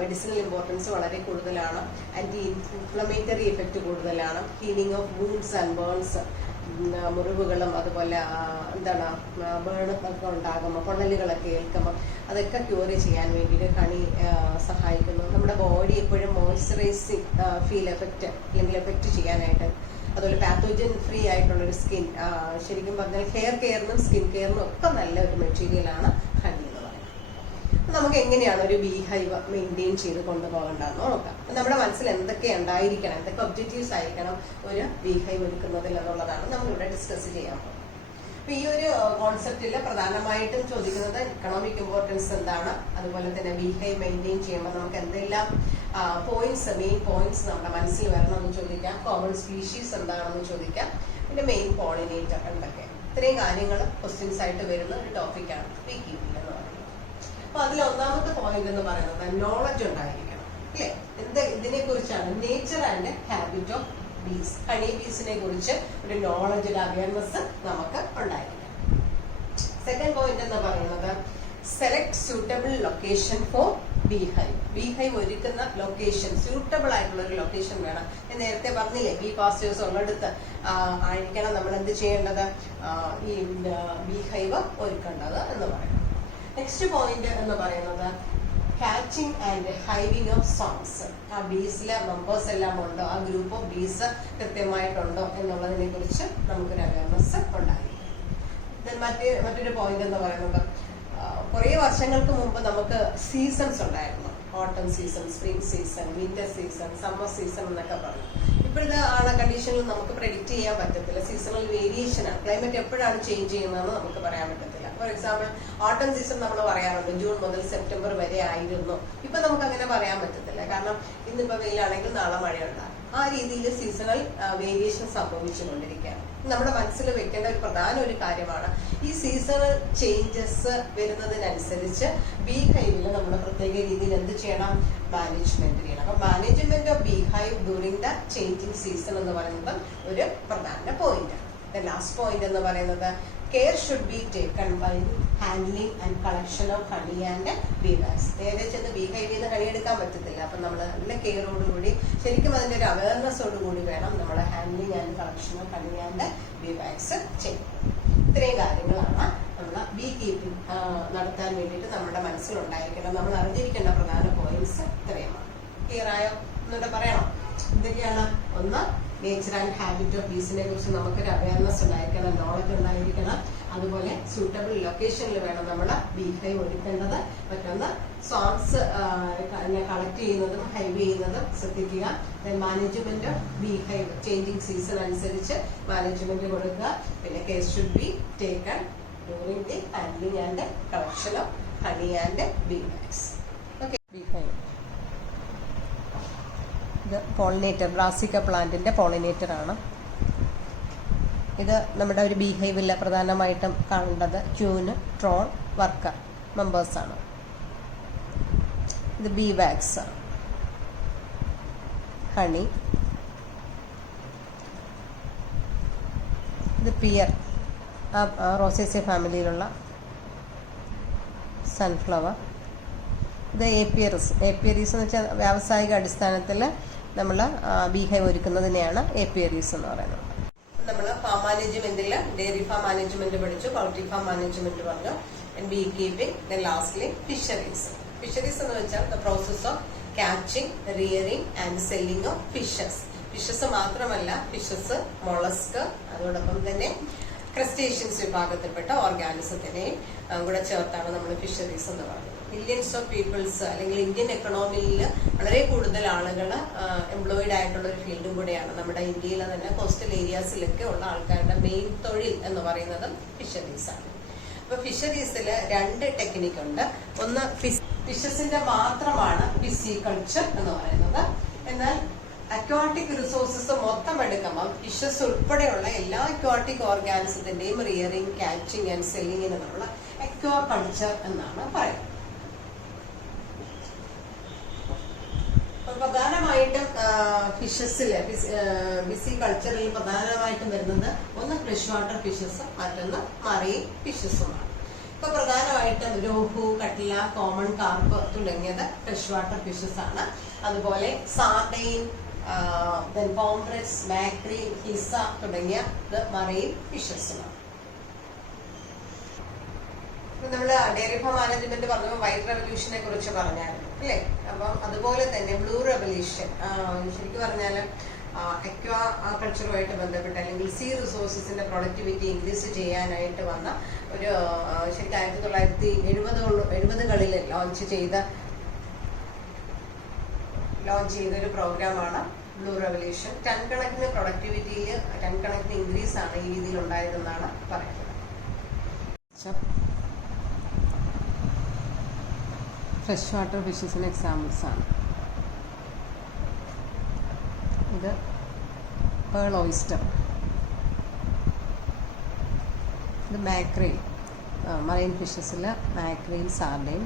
മെഡിസിനൽ ഇമ്പോർട്ടൻസ് വളരെ കൂടുതലാണ്. ആന്റി ഇൻഫ്ലമേറ്ററി എഫക്റ്റ് കൂടുതലാണ്. ഹീലിംഗ് ഓഫ് വൂണ്ട്സ് ആൻഡ് ബേൺസ്, മുറിവുകളും അതുപോലെ എന്താണ് ബേണൊക്കെ ഉണ്ടാകുമ്പോൾ പൊള്ളലുകളൊക്കെ ഏൽക്കുമ്പോൾ അതൊക്കെ ക്യൂർ ചെയ്യാൻ വേണ്ടിയിട്ട് ഹണി സഹായിക്കുന്നു. നമ്മുടെ ബോഡി എപ്പോഴും മോയ്സ്ചറൈസിങ് ഫീൽ എഫക്റ്റ് അല്ലെങ്കിൽ എഫക്റ്റ് ചെയ്യാനായിട്ട്, അതുപോലെ പാത്തോജൻ ഫ്രീ ആയിട്ടുള്ളൊരു സ്കിൻ, ശരിക്കും പറഞ്ഞാൽ ഹെയർ കെയറിനും സ്കിൻ കെയറിനും ഒക്കെ നല്ല ഒരു മെറ്റീരിയലാണ് ഹണി എന്ന് പറയുന്നത്. നമുക്ക് എങ്ങനെയാണ് ഒരു ബീ ഹൈവ് മെയിൻറ്റെയിൻ ചെയ്ത് കൊണ്ടുപോകേണ്ടതെന്ന് നോക്കാം. നമ്മുടെ മനസ്സിൽ എന്തൊക്കെ ഉണ്ടായിരിക്കണം, എന്തൊക്കെ ഒബ്ജക്റ്റീവ്സ് ആയിരിക്കണം ഒരു ബീ ഹൈവ് ഒരുക്കുന്നതിൽ എന്നുള്ളതാണ് നമ്മളിവിടെ ഡിസ്കസ് ചെയ്യാൻ പോകുന്നത്. അപ്പൊ ഈ ഒരു കോൺസെപ്റ്റിൽ പ്രധാനമായിട്ടും ചോദിക്കുന്നത് എക്കണോമിക് ഇമ്പോർട്ടൻസ് എന്താണ്, അതുപോലെ തന്നെ ബീ ഹൈവ് മെയിൻറ്റെയിൻ ചെയ്യുമ്പോൾ നമുക്ക് എന്തെല്ലാം മെയിൻ പോയിന്റ്സ് നമ്മുടെ മനസ്സിൽ വരണമെന്ന് ചോദിക്കാം, കോമൺ സ്പീഷീസ് എന്താണെന്ന് ചോദിക്കാം, പിന്നെ മെയിൻ പോളിനേറ്റർ എന്തൊക്കെ, ഇത്രയും കാര്യങ്ങൾ ക്വസ്റ്റ്യൻസ് ആയിട്ട് വരുന്ന ഒരു ടോപ്പിക്കാണ് ബീ കീപ്പിംഗ് എന്ന് പറയുന്നത്. അപ്പൊ അതിൽ ഒന്നാമത്തെ പോയിന്റ് എന്ന് പറയുന്നത് നോളജ് ഉണ്ടായിരിക്കണം, അല്ലെ? ഇതിനെ കുറിച്ചാണ് nature and habit of bees. Honey ബീസിനെ കുറിച്ച് ഒരു നോളജ്, ഒരു അവയർനെസ് നമുക്ക് ഉണ്ടായിരിക്കണം. സെക്കൻഡ് പോയിന്റ് എന്ന് പറയുന്നത് select suitable location for beehive. Beehive ഒരുക്കുന്ന ലൊക്കേഷൻ, സ്യൂട്ടബിൾ ആയിട്ടുള്ള ഒരു ലൊക്കേഷൻ വേണം. ഞാൻ നേരത്തെ പറഞ്ഞില്ലേ, ബീ പാസ്റ്റേഴ്സ് ഉള്ളിടത്ത് ആയിരിക്കണം നമ്മൾ എന്ത് ചെയ്യേണ്ടത്, ഈ ബീ ഹൈവ് ഒരുക്കേണ്ടത് എന്ന് പറയുന്നത്. നെക്സ്റ്റ് പോയിന്റ് എന്ന് പറയുന്നത് കാച്ചിങ് ആൻഡ് ഹൈവിംഗ് ഓഫ് സോങ്സ്. ആ ബീസിലെ മെമ്പേഴ്സ് എല്ലാം ഉണ്ടോ, ആ ഗ്രൂപ്പ് ഓഫ് ബീസ് കൃത്യമായിട്ടുണ്ടോ എന്നുള്ളതിനെ കുറിച്ച് നമുക്കൊരു അവയർനെസ് ഉണ്ടായിരിക്കും. മറ്റൊരു പോയിന്റ് എന്ന് പറയുന്നത് കുറേ വർഷങ്ങൾക്ക് മുമ്പ് നമുക്ക് സീസൺസ് ഉണ്ടായിരുന്നു. ഓട്ടം season, spring season, winter season, summer season എന്നൊക്കെ പറഞ്ഞു. ഇപ്പോഴത്തെ കണ്ടീഷനിൽ നമുക്ക് പ്രെഡിക്റ്റ് ചെയ്യാൻ പറ്റത്തില്ല. സീസണൽ വേരിയേഷൻ ആണ്, ക്ലൈമറ്റ് എപ്പോഴാണ് ചേഞ്ച് ചെയ്യുന്നതെന്ന് നമുക്ക് പറയാൻ പറ്റത്തില്ല. ഫോർ എക്സാമ്പിൾ ഓട്ടം സീസൺ നമ്മൾ പറയാറുണ്ട് ജൂൺ മുതൽ സെപ്റ്റംബർ വരെ ആയിരുന്നു. ഇപ്പൊ നമുക്ക് അങ്ങനെ പറയാൻ പറ്റത്തില്ല, കാരണം ഇന്നിപ്പോ വെയിലാണെങ്കിൽ നാളെ മഴയുണ്ടാകും. ആ രീതിയിൽ സീസണൽ വേരിയേഷൻ സംഭവിച്ചുകൊണ്ടിരിക്കുകയാണ്. നമ്മുടെ മനസ്സിൽ വെക്കേണ്ട ഒരു പ്രധാന ഒരു കാര്യമാണ് ഈ സീസണൽ ചേഞ്ചസ് വരുന്നതിനനുസരിച്ച് ബീ ഹൈവിൽ നമ്മൾ പ്രത്യേക രീതിയിൽ എന്ത് ചെയ്യണം, മാനേജ്മെന്റ് ചെയ്യണം. അപ്പൊ management of bee hive during the changing season എന്ന് പറയുന്നത് ഒരു പ്രധാന പോയിന്റ്. ലാസ്റ്റ് പോയിന്റ് എന്ന് പറയുന്നത് care should be taken by handling and collection of honey and bee wax. നേരെ ചെന്ന് ബീ ഹൈവിൽ നിന്ന് ഹണി എടുക്കാൻ പറ്റത്തില്ല. അപ്പൊ നമ്മൾ നല്ല കെയറോടുകൂടി, ശരിക്കും അതിന്റെ ഒരു അവയർനെസ്സോടുകൂടി വേണം നമ്മൾ handling and collection of honey and bee wax ചെയ്യും. ഇത്രയും കാര്യങ്ങളാണ് നമ്മൾ ബീ കീപ്പിംഗ് നടത്താൻ വേണ്ടിയിട്ട് നമ്മുടെ മനസ്സിലുണ്ടായിരിക്കണം. നമ്മൾ അറിഞ്ഞിരിക്കേണ്ട പ്രധാന പോയിന്റ്സ് ഇത്രയുമാണ്. ക്ലിയർ ആയോ? എന്നിട്ട് പറയണം എന്തൊക്കെയാണ്. ഒന്ന്, നേച്ചർ ആൻഡ് ഹാബിറ്റ് ഓഫ് ബീസിനെ കുറിച്ച് നമുക്കൊരു അവയർനെസ് ഉണ്ടായിരിക്കണം, നോളജ് ഉണ്ടായിരിക്കണം. അതുപോലെ സൂട്ടബിൾ ലൊക്കേഷനിൽ വേണം നമ്മൾ ബീ ഹൈവ് ഒരുക്കേണ്ടത്. മറ്റൊന്ന്, സോങ്സ് കളക്ട് ചെയ്യുന്നതും ഹൈവ് ചെയ്യുന്നതും ശ്രദ്ധിക്കുക. Management of bee hive changing season അനുസരിച്ച് മാനേജ്മെന്റ് കൊടുക്കുക. പിന്നെ care should be taken during the handling and collection of honey and bee wax. Okay, bee hive ഇത് പോളിനേറ്റർ, ബ്രാസിക്ക പ്ലാന്റിന്റെ pollinator ആണ്. ഇത് നമ്മുടെ ഒരു ബീ ഹൈവിൽ പ്രധാനമായിട്ടും കാണേണ്ടത് ക്യൂന്, ട്രോൺ, വർക്കർ മെമ്പേഴ്സാണ്. ഇത് ബീ വാക്സ്, ഹണി, ഇത് പിയർ, റോസേസിയ ഫാമിലിയിലുള്ള സൺഫ്ലവർ. ഇത് ഏപ്പിയറിസ്. ഏപ്പിയറീസ് എന്ന് വെച്ചാൽ വ്യാവസായിക അടിസ്ഥാനത്തിൽ നമ്മൾ ബീ ഹൈവ് ഒരുക്കുന്നതിനെയാണ് ഏപ്പിയറീസ് എന്ന് പറയുന്നത്. നമ്മൾ ഫാം മാനേജ്മെന്റിൽ ഡയറി ഫാം മാനേജ്മെന്റ് പഠിച്ചു, പൗൾട്രി ഫാം മാനേജ്മെന്റ് പറഞ്ഞു, B keeping, lastly fisheries. Fisheries എന്ന് വെച്ചാൽ the process of catching, rearing and selling of fishes. Fishes മാത്രമല്ല, ഫിഷസ്, മൊളസ്ക്, അതോടൊപ്പം തന്നെ ക്രസ്റ്റേഷ്യൻസ് വിഭാഗത്തിൽപ്പെട്ട ഓർഗാനിസത്തിനെയും കൂടെ ചേർത്താണ് നമ്മൾ ഫിഷറീസ് എന്ന് പറയുന്നത്. മില്യൺസ് ഓഫ് പീപ്പിൾസ് അല്ലെങ്കിൽ ഇന്ത്യൻ എക്കണോമിയിൽ വളരെ കൂടുതൽ ആളുകൾ എംപ്ലോയിഡ് ആയിട്ടുള്ള ഒരു ഫീൽഡും കൂടെയാണ്. നമ്മുടെ ഇന്ത്യയിലെ തന്നെ കോസ്റ്റൽ ഏരിയാസിലൊക്കെ ഉള്ള ആൾക്കാരുടെ മെയിൻ തൊഴിൽ എന്ന് പറയുന്നത് ഫിഷറീസ് ആണ്. അപ്പൊ ഫിഷറീസിൽ രണ്ട് ടെക്നിക്ക് ഉണ്ട്. ഒന്ന് ഫിഷസിന്റെ മാത്രമാണ് പിസിക്കൾച്ചർ എന്ന് പറയുന്നത്. എന്നാൽ അക്വാട്ടിക് റിസോഴ്സസ് മൊത്തം എടുക്കുമ്പം ഫിഷസ് ഉൾപ്പെടെയുള്ള എല്ലാ അക്വാട്ടിക് ഓർഗാനിസത്തിന്റെയും റിയറിംഗ്, കാച്ചിങ് ആൻഡ് സെല്ലിങ്ങിനുള്ള അക്വാ കൾച്ചർ എന്നാണ് പറയുന്നത്. പ്രധാനമായിട്ടും ഫിഷസിൽ ഫിസി കൾച്ചറിൽ പ്രധാനമായിട്ടും വരുന്നത് ഒന്ന് ഫ്രഷ് വാട്ടർ ഫിഷസും മറ്റൊന്ന് മറൈൻ ഫിഷസുമാണ്. ഇപ്പൊ പ്രധാനമായിട്ടും രോഹു, കട്ല, കോമൺ കാർപ്പ് തുടങ്ങിയത് ഫ്രഷ് വാട്ടർ ഫിഷസ് ആണ്. അതുപോലെ സാർഡൈൻ, പോംഫ്രെറ്റ്സ്, മാക്രീൽ, ഹിസ തുടങ്ങിയ മറൈൻ ഫിഷസുമാണ്. നമ്മൾ ഡയറി ഫാം മാനേജ്മെന്റ് പറഞ്ഞപ്പോൾ വൈറ്റ് റെവല്യൂഷനെ കുറിച്ച് പറഞ്ഞായിരുന്നു അല്ലേ? അപ്പം അതുപോലെ തന്നെ ബ്ലൂ റെവല്യൂഷൻ ശരിക്കും പറഞ്ഞാൽ അക്വാ കൾച്ചറുമായിട്ട് ബന്ധപ്പെട്ട് അല്ലെങ്കിൽ സീ റിസോഴ്സസിന്റെ പ്രൊഡക്ടിവിറ്റി ഇൻക്രീസ് ചെയ്യാനായിട്ട് വന്ന ഒരു ശരിക്കും 1970കളിൽ ലോഞ്ച് ചെയ്ത ഒരു പ്രോഗ്രാമാണ് ബ്ലൂ റെവല്യൂഷൻ. ടൺ കണക്കിന് പ്രൊഡക്ടിവിറ്റിയിൽ ടൺ കണക്കിന് ഇൻക്രീസ് ആണ് ഈ രീതിയിൽ ഉണ്ടായതെന്നാണ് പറയുന്നത്. ഫ്രഷ് വാട്ടർ ഫിഷസിന് എക്സാമ്പിൾസ് ആണ് ഇത്. പേൾ ഓയിസ്റ്റർ, ഇത് മാക്രീൽ, മറൈൻ ഫിഷസിൽ മാക്രീൽ, സാർഡൈൻ